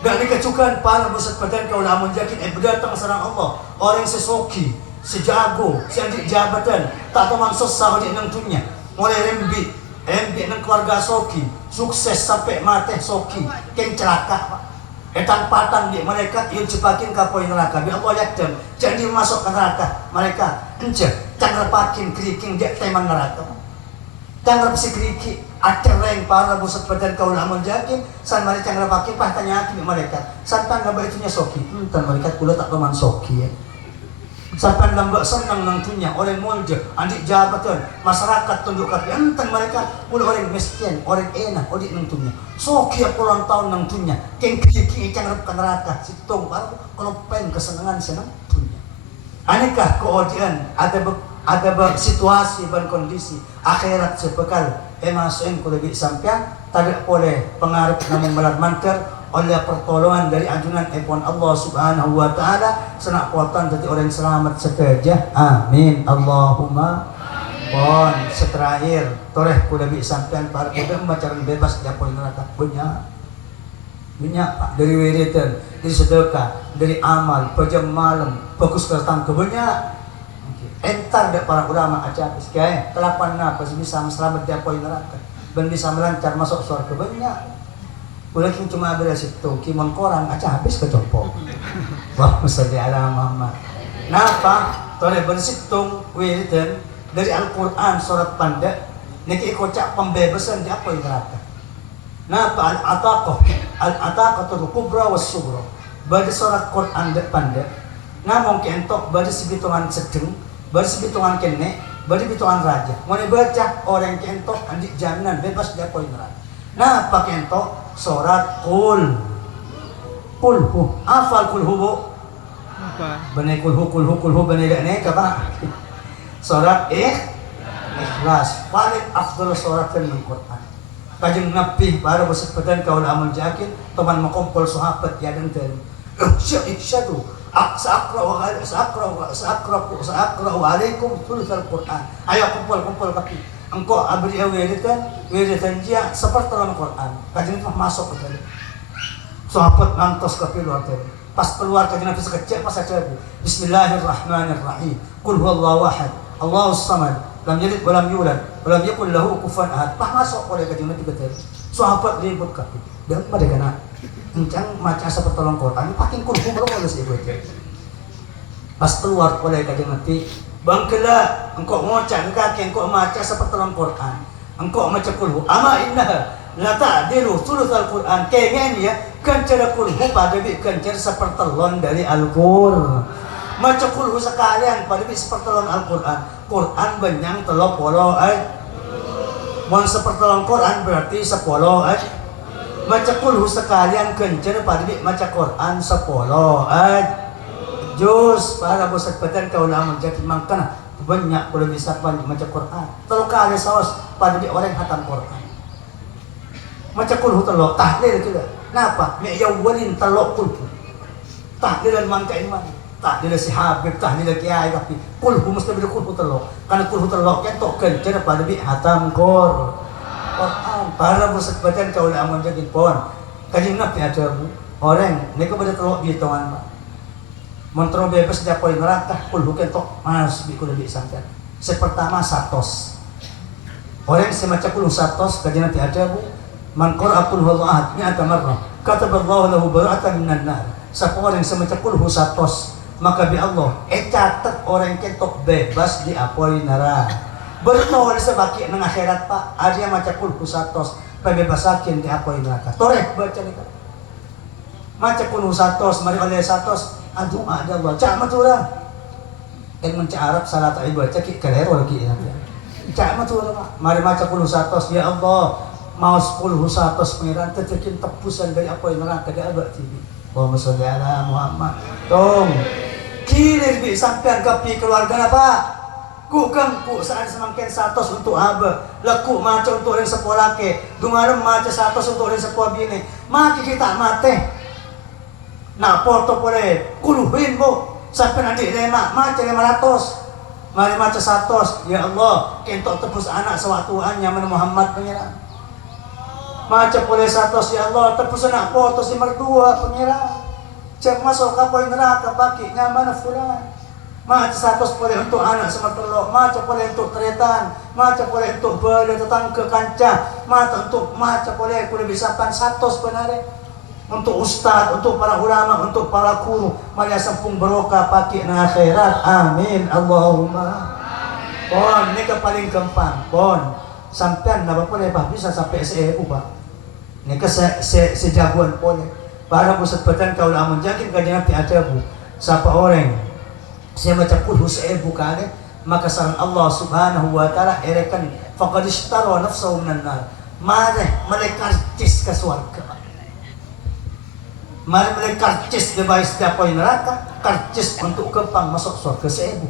dan dikecukan para pusat badan kau lamun jakin berdatang serang Allah orang sesoki sejago seandik jabatan tak teman sesah adik tentunya mulai rembi nang keluarga soki sukses sampai mati soki keng celaka pak etang patang di mereka yang cepakin kapoi neraka bi Allah yakdam jadi masuk ke neraka mereka encek canggar pakin kriking dia teman neraka canggar si kriki acereng para busat badan kau lamun jakin san mari canggar pakin pah tanya hati mereka santan ngaba itunya soki tan mereka kula tak teman soki ya sampai lambak senang nangtunya orang monja adik jabatan masyarakat tunduk kaki enteng mereka pula orang miskin orang enak adik nangtunya so kia puluhan tahun nangtunya keng kiki ikan neraka situng kalau pengen kesenangan senang tunya anehkah keodian ada situasi dan kondisi akhirat sebekal masukin ko lagi sampean tidak boleh pengaruh namun melar manker oleh pertolongan dari ajunan epon Allah Subhanahu wa taala senak kuatan jadi orang selamat sekeja. Amin Allahumma. Pon seterakhir toreh ku lagi sampean para kuda macaran bebas dia poin neraka banyak pak, dari wiridan, dari sedekah, dari amal, pajam malam, fokus ke tang kebanyak. Entar dek para ulama aja habis kaya telapan apa bisa selamat dia poin neraka dan bisa melancar masuk surga banyak. Ulah cuma beres itu kimon koran aja habis kecopok. Wah musalli ala Muhammad. Napa? Tore bersitung wiridan dari Al-Quran surat pandai niki kocak pembebasan di apa neraka. Napa al-ataqatul kubra was sughra. Bagi surat Quran dek pandai. Namong kentok bagi sebitungan sedeng, bagi sebitungan kene, bagi bitungan raja. Mau baca orang kentok andik jaminan bebas di apa neraka. Napa kentok surat kulhu. Afal kulhu bu. Benih kulhu benih nek apa? Surat Ikhlas paling afdal surat kan Al-Quran. Kajeng Nabi baru bersepeden kau amal jakin teman mengumpul sahabat ya dan dari isyadu sa'akra'u alaikum thulutsal Quran. Ayo kumpul kaki. Engkau abdi wiridan dia seperti Al-Quran. Kajeng itu masuk ke dalam. Sahabat ngantos ke luar tadi. Pas keluar kajeng Nabi sekecil pas saja. Bismillahirrahmanirrahim. Qul huwallahu ahad. Allahus samad. Lam yalid wa lam yulad wa lam yakul lahu kufuwan ahad. Pas masuk oleh kajeng Nabi betul. Sahabat ribut kaki. Dan mereka nak encang maca seperti Al-Quran. Pakai kulhu belum ada sih buat. Pas keluar oleh kajeng Nabi, bangkela engkau ngocak kaki engkau maca seperti Al-Quran. Engkau maca kulhu. Ama innaha la ta'dilu thulutsal Quran. Kengen ya kan cara kulhu pada bi kan cara sepertelon dari Al-Qur'an. Maca kulhu sekalian pada bi sepertelon Al-Qur'an. Quran benyang 30 ayat. Mun sepertelon Quran berarti 10 ayat. Maca kulhu sekalian kencer pada bi maca Quran 10 ayat. Jus para bosak badan kau lamun jadi mangkana banyak kalau bisa baca Quran. Kalau kali saus pada bi orang hatam Quran. Maca kulhu telok tahlil juga. Napa? Mi yawalin telok kulhu. Tahlilan mangka iman. Tahlil si Habib, tahlil kiai tapi kulhu mesti bila kulhu telok. Karena kulhu telok kentok kencer pada bi hatam Quran. Para musak badan kau amun jadi pon. Kajing Nabi ada orang niku pada telok bitongan Pak. Montro bebas dia poin neraka kulhu kentok mas bi kudu sampean. Sepertama satos. Orang semaca kulhu satos kajing Nabi ada Man qara'a qul huwallahu ahad mi'ata marrah kataballahu lahu bara'atan minan nar. Siapa orang yang semaca kulhu satos maka bi Allah catat orang kentok bebas di apoi neraka. Bertawar sebaki nang akhirat Pak, ada yang maca kulhu satos bebebasakeun di apoi neraka. Toreh baca nih. Maca kulhu satos mari oleh satos aduh ada Allah cak maturang. Menca Arab salat ai baca ki kalero lagi ya. Cak maturang mari maca kulhu satos ya Allah mau 10 100 pengiran tercekin tebusan dari apa yang neraka di abad TV. Allahumma sholli ala Muhammad. Tong kilir bi sampean kapi keluarga apa? Ku saat semakin 100 untuk abah. Laku maca untuk orang sekolah ke. Dumarem maca 100 untuk orang sekolah bini. Maki kita mate. Nah foto boleh kuluhin bu. Sampai nanti lema maca 500. Mari maca 100. Ya Allah, kentok tebus anak sewaktuannya mana Muhammad pengiran. Maca boleh 100 ya Allah, tebus anak foto si mertua pengiran. Cek masuk kapal neraka baki nyaman fulan. Maca 100 boleh untuk anak semertelok, maca boleh untuk tretan, maca boleh untuk beli tetangga kanca, maca boleh kudu bisa pan 100 benar. Untuk ustaz, untuk para ulama, untuk para guru, mari sampung barokah pagi na akhirat. Amin Allahumma. Pon ini paling gampang, pon. Sampean napa boleh bah bisa sampai 1000 Pak. Ini ke sejagoan boleh. Para pusat badan kau amun yakin kajian Nabi ada bu. Siapa orang saya baca kulhu 1000 kali maka saran Allah Subhanahu wa taala erekan faqad ishtara nafsahu minan nar. Mari mereka karcis ke surga. Mari mereka karcis di bawah setiap poin neraka, karcis untuk kepang masuk surga 1000.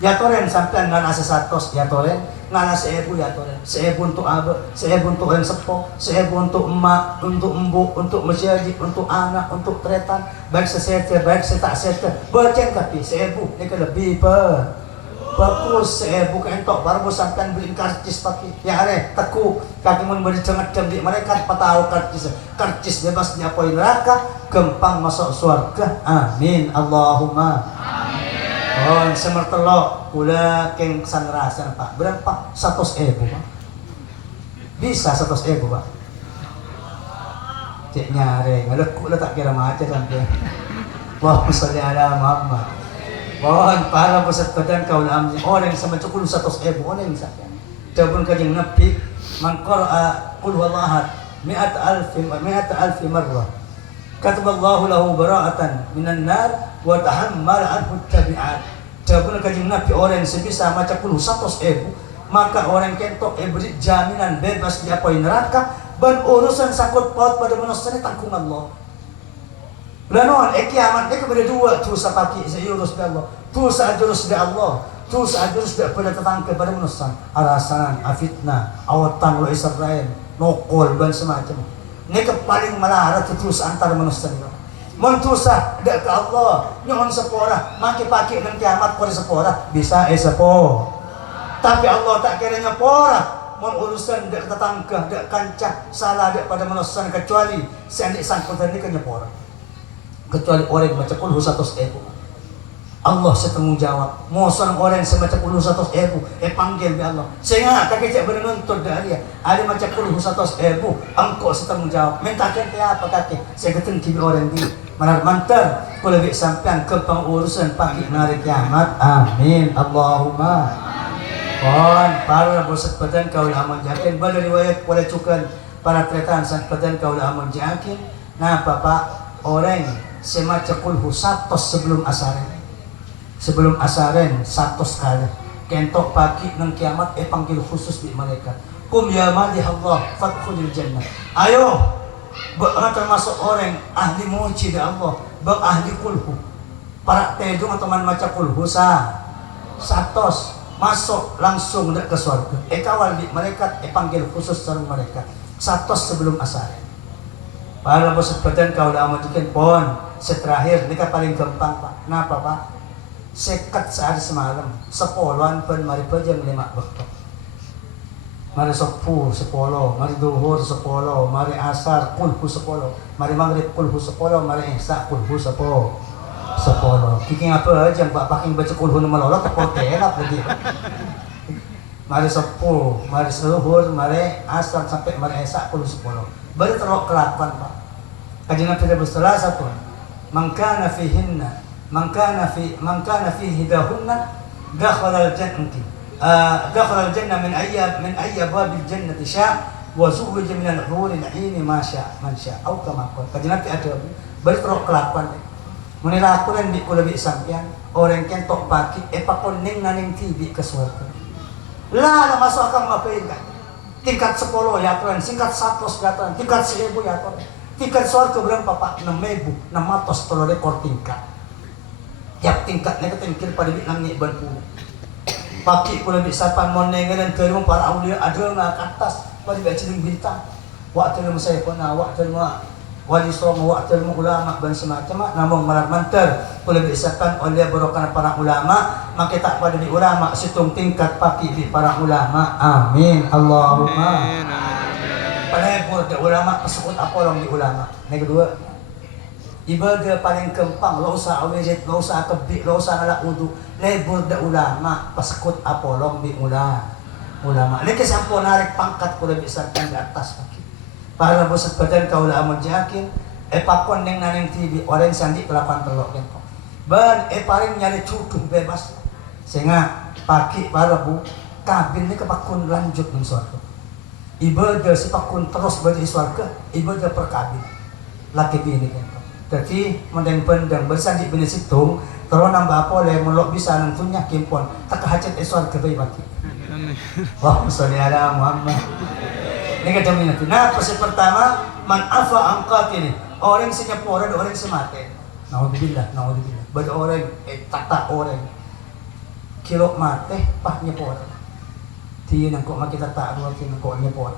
Ya toren sampean ngana sesatos ya toren, ngana 1000 ya toren. 1000 untuk abah, 1000 untuk orang sepo, 1000 untuk emak, untuk embu, untuk masjid, untuk anak, untuk tretan, baik sesete, baik setak sete. Bacen kapi 1000, ini kan lebih bagus 1000 kentok baru sampean beliin karcis pakai. Ya are teku kaki mun beri cenget di mereka patau karcis bebas diapoi neraka, gempang masuk surga. Amin Allahumma. Oh, semertelok kula keng sangrasan Pak. Berapa? 100.000 Pak. Bisa 100.000 Pak. Cek nyare, ngalek tak kira macet sampai. Wah, sholli ala Muhammad. Mohon para peserta kaulah orang sama cukup 100.000 orang misalkan. Jawabun kajing Nabi, man qara'a qul huwallahu ahad 100,000 marrah. Kataballahu lahu bara'atan minan nar wa tahammala anhu tabi'at. Jawabun kajing Nabi orang sebisa maca qul 100.000 maka orang kentok beri jaminan bebas di apa neraka dan urusan sakut paut pada manusia tanggung Allah. Lanon kiamat kepada dua tu sapaki seurus di Allah. Tu seajurus di Allah. Tu seajurus di pada tetangga pada manusia. Arasan, afitna, awatan wa Israel, nokol dan semacam. Ini paling melarat terus antara manusia. Mentusah dak ke Allah, nyon sepora, maki paki dan kiamat pada sepora bisa sepo. Tapi Allah tak kira nyepora. Mon urusan dak tetangga, dak kancah, salah dak pada manusia kecuali seandainya sangkutan ini nyepora. Kecuali orang yang baca qul 100.000 Allah setanggung jawab. Mau seorang orang yang baca qul 100.000 panggil di Allah sehingga kakek cak benar-benar dia ada baca qul 100.000 engkau setanggung jawab minta kente apa kakek saya ketemu kibi orang di manar mantar kalau lebih sampean ke pengurusan pagi hari kiamat. Amin Allahumma. Kon para bosat badan kau aman jakin pada riwayat boleh cukan para tretan sang badan kau aman jakin. Nah bapak orang semaca kulhu 100 sebelum asaren 100 kali kentok pagi nang kiamat panggil khusus di malaikat kum ya madhi Allah fadkhulil jannah. Ayo termasuk orang ahli muji di Allah ahli kulhu para tedung atau man maca kulhu 100 masuk langsung ke surga kawal di malaikat panggil khusus sareng malaikat 100 sebelum asaren. Para bosat badan kau dah amat pon seterakhir ini paling gampang Pak. Kenapa Pak? Sekat sehari semalam 10-an pun mari pejam 5 waktu. Mari 10, mari duhur 10, mari asar kulhu 10, mari maghrib kulhu 10, mari isya kulhu 10. Kiki apa aja Pak paking baca kulhu melolot tak terap lagi. Mari 10, mari duhur, mari asar sampai mari isya kulhu 10. Baru terlalu kelakuan Pak. Kajian Nabi bersetelah satu. Mangkana fihinna, mangkana fi hidahunna, dakhala al-jannati. Dakhala al-jannah min ayya babil jannati sya' wa zuwija min al-huri al-'aini ma sya' man sya' au kama qala. Kajian Nabi ada baru terlalu kelakuan. Menira aku dan di lebih sampean orang kentok pagi pakon ning naning tibi ke surga. Lah masuk akal ngapain kan? Tingkat 10 ya Tuhan, tingkat 100 ya Tuhan, tingkat 1000 ya Tuhan. Tingkat surga berapa Pak? 6.600 kalau rekor tingkat. Tiap tingkatnya ketingkir pada bintang ban puluh. Pagi pula bisa panmonengan dan kerumah para aulia ada nak atas pada baca bintang. Waktu nama saya pun waktu nama wali songo waktu nama ulama dan semacam. Namun malam mantar pula bisa pan oleh berokan para ulama. Maka tak pada di ulama situng tingkat pagi di para ulama. Amin Allahumma. Penebur di ulama pesebut apolong di ulama. Yang kedua, ibadah paling kempang, lo usah awejit, lo usah kebik, lo usah ngalak wudu. Lebur di ulama pesebut apolong di ulama. Ini kesampo narik pangkat kuda bisa di atas kaki. Para bosat badan kau lah amat jakin. Pakon neng naneng tibi orang sandi kelapan telok kan. Ban paling nyari cukup bebas. Sehingga pagi para bu kabin ini kepakun lanjut ning suatu. Ibadah si pakun terus bagi surga, ibadah perkabin. Laki bini kan. Jadi mendeng pendang bersandi bini situng, terus nambah apa oleh melok bisa nentunya kimpon. Tak hajat surga bayi bagi. Wah, sholli ala Muhammad. Ini kata minat. Nah, pasti pertama man afa angkat ini orang Singapura ada orang semate. Naudzubillah. Bagi orang tata orang kilo mate pah nyepor tiyan ang ko makita taadwa tiyan ko nyepor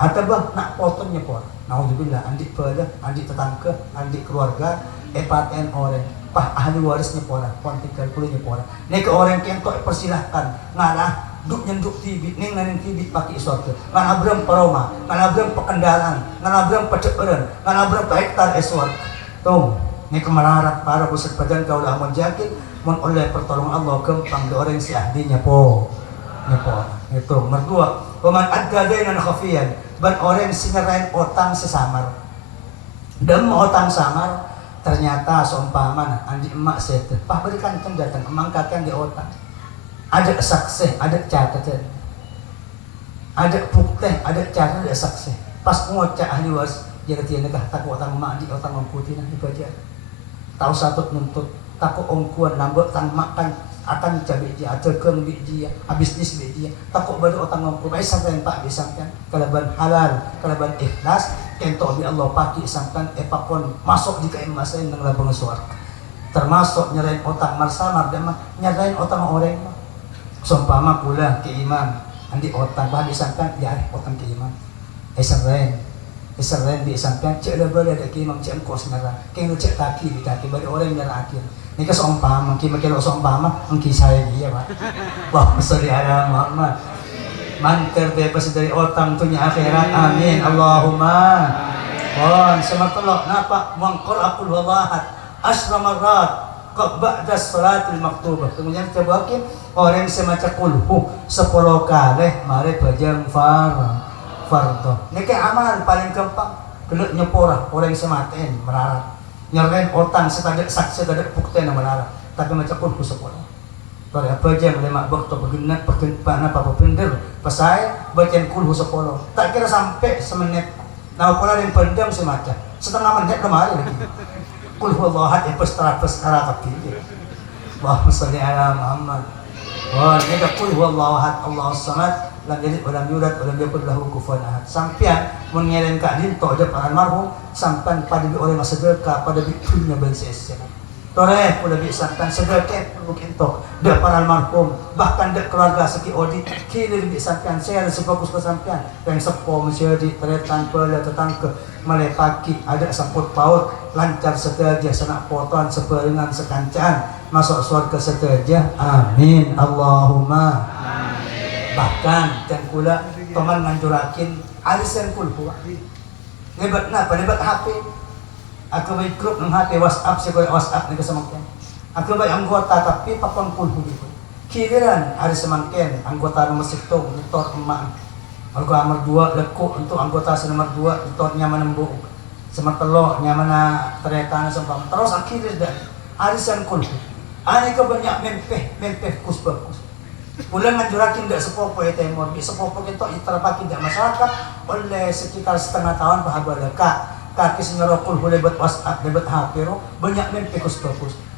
atau bah nak potong nyepor naudzubillah andi pada andi tetangga andi keluarga epaten orang pah ahli waris nyepor kontik kalkulu nyepor nek orang kentok persilahkan ngalah duk nyenduk tibit ning naning tibit pakai sorte ngan abram paroma ngan abram pekendalan ngan abram peceureun ngan abram hektar eswar tuh nek kemararat para pusat badan kau dah menjakin mun oleh pertolongan Allah gampang di orang si ahlinya nyepo itu merdua waman adda dainan khafiyan ban orang sinyerain otang sesamar dan otang samar ternyata seumpama andi emak sete pah berikan datang emang kakek di otang ada saksi, ada catatan, ada bukti, ada catatan, ada saksi. Pas ngocak ahli waris, jadi dia negah takut otang mak di otang mengkuti nanti baca. Tahu satu nuntut, takut ongkuan lambut tang makan akan cabai dia, terkeng dia, bisnis dia. Takut baru otang mengkuti, baik sampai pak disangkan. Kalaban halal, kalaban ikhlas, kento bi Allah paki sampai epakon masuk jika emasain dengan labang suara. Termasuk nyerain otang marsamar, dan nyerain otang orang. Seumpama pula ke imam andi otang bah disangkan ya otang ke imam eseren disangkan cek lebar ada ke imam cek kos nara keng cek kaki di kaki bagi orang yang akhir ni ke seumpama kita kalau seumpama engki saya dia pak wah sorry ada Muhammad manter bebas dari otang tunya akhirat amin Allahumma bon sematolok napa mangkor aqul wallahat asramarat ba'da salatil maktubah kemudian kita bawakin orang semacam kulhu 10 kali mari bajang fardo ini kayak amal paling gampang geluk nyepora orang sematen merarat nyerain otang setadak saksi setadak bukti na merarat tapi macam kulhu 10 kalau bajang lemak bakto begenat perkembangan apa bener pasai bajang kulhu 10 tak kira sampai semenit nah pula yang pendam semacam setengah menit kemarin lagi Qul huwallahu ahad perkara ketiga. Allahumma shalli ala Muhammad. Wah, ini qul huwallahu ahad Allahus samad lam yalid wa lam yulad wa lam yakul lahu kufuwan ahad. Sampean mun ngiring ka din to ada almarhum sampean pada bi orang sedekah pada bi punya benses. Tore pula bi sampean sedekah mungkin to da para almarhum bahkan da keluarga seki odi kini bi sampean saya sefokus ke sampean yang sepo menjadi teretan pala tetangga melepaki ada samput paut lancar seteja senak poton sebarengan sekancan masuk surga seteja amin Allahumma amin. Bahkan dan pula teman nganjurakin arisan kulhu lebat HP aku baik grup ng HP WhatsApp sekolah WhatsApp ni kasamangken aku baik anggota tapi papang kulhu gitu kiriran hari semangken anggota nomor 1 motor emak Algo nomor 2 lekuk untuk anggota nomor 2 motornya menembuk semertelo nyamana ternyata sempam terus akhirnya dah arisan kulhu ani ka banyak mempeh kus bulan ngajurakin dak sepopo ya temor di sepopo kita terpaki dak masyarakat oleh sekitar setengah tahun pahabalaka kaki senyorok kulhu lebat WhatsApp lebat HP ro banyak mempeh kus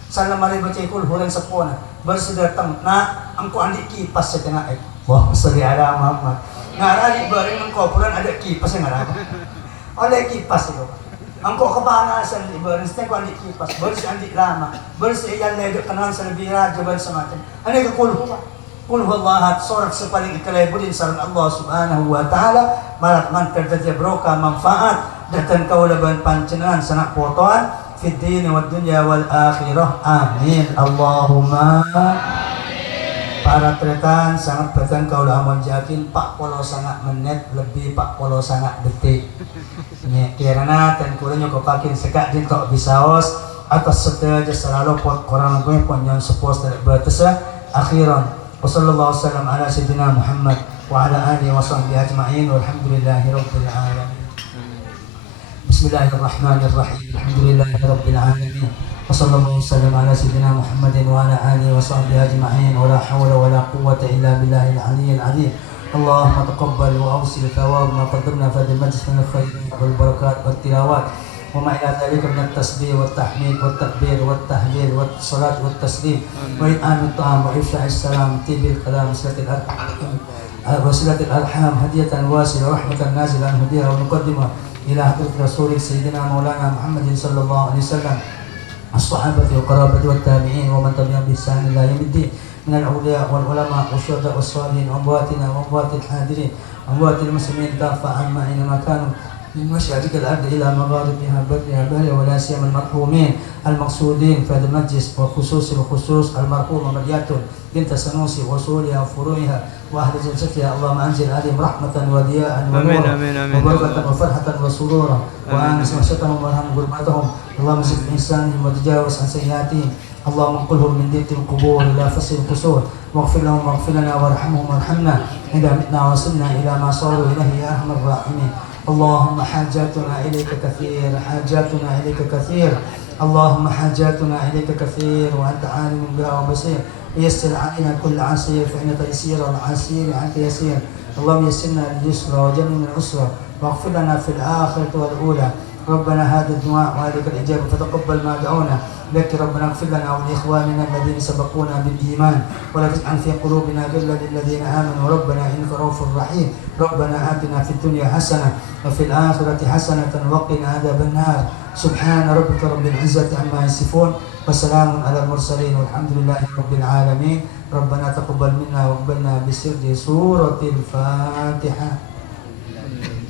sana mari baca kulhu lan sepona bersedatang na angko andi kipas setengah wah seri ada Muhammad ngarani bareng engko pulan ada kipas yang ngarani oleh kipas itu angko kepanasan di bareng setengah andi kipas bersih andi lama bersih yang ledek kenalan selebira jabal semacam ane ke kulhu Qul huwallahat surat sepaling ikalai sareng Allah subhanahu wa ta'ala malat man kerja broka manfaat dan kau laban pancenengan sanak potoan fid dini wad dunya wal akhirah amin Allahumma para tretan sangat betan kau lah menjakin pak polo sangat menit lebih pak polo sangat detik kirana dan kurangnya kau pakin sekak din kau bisaos atas setiap selalu pot korang gue ponyon sepos dari batas akhiran wasallallahu wasallam ala sayyidina Muhammad wa ala alihi wa sahbihi ajma'in walhamdulillahi rabbil alamin bismillahirrahmanirrahim alhamdulillahi rabbil alamin وصلى الله وسلم على سيدنا محمد وعلى اله وصحبه اجمعين ولا حول ولا قوه الا بالله العلي العظيم اللهم تقبل واوصل ثواب ما قدمنا في هذا المجلس من الخير والبركات والتلاوات وما الى ذلك من التسبيح والتحميد والتكبير والتهليل والصلاه والتسليم واطعام الطعام وافشاء السلام طيب الكلام وصله الارحام هديه واسعه ورحمه نازله هديها ونقدمها الى حضره رسول سيدنا مولانا محمد صلى الله عليه وسلم الصحابة والقرابة والتابعين ومن تبعهم بإحسان إلى يوم الدين من الأولياء والعلماء والشهداء والصالحين وأمواتنا وأموات الحاضرين وأموات المسلمين كافة عما أينما كانوا من مشارق الأرض إلى مغاربها برها بحرها ولا سيما المرحومين المقصودين في هذا المجلس وخصوص الخصوص المرحومة مرياتون بنت سنوسي وصولها وفروعها وأهل جلستها اللهم أنزل عليهم رحمة ودياء ونورا وبركة وفرحة وسرورا وآنس وحشتهم وارحم غربتهم اللهم زد بإحسانهم وتجاوز عن سيئاتهم اللهم انقلهم من ضيق القبور إلى فصل القصور واغفر لهم واغفر لنا وارحمهم وارحمنا إذا متنا وصلنا إلى ما صاروا إليه يا أرحم الراحمين اللهم حاجاتنا إليك كثير حاجاتنا إليك كثير اللهم حاجاتنا إليك كثير وأنت عالم بها وبصير يسر علينا كل عسير فإن تيسير العسير عنك يسير اللهم يسرنا لليسرى وجنبنا العسرى واغفر لنا في الآخرة والأولى ربنا هذا الدعاء وهذه الإجابة فتقبل ما دعونا لك ربنا اغفر لنا ولإخواننا الذين سبقونا بالإيمان ولا تجعل في قلوبنا غلا للذين آمنوا ربنا إنك رؤوف رحيم ربنا آتنا في الدنيا حسنة وفي الآخرة حسنة وقنا عذاب النار سبحان ربك رب العزة عما يصفون وسلام على المرسلين والحمد لله رب العالمين ربنا تقبل منا واقبلنا بسر سورة الفاتحة.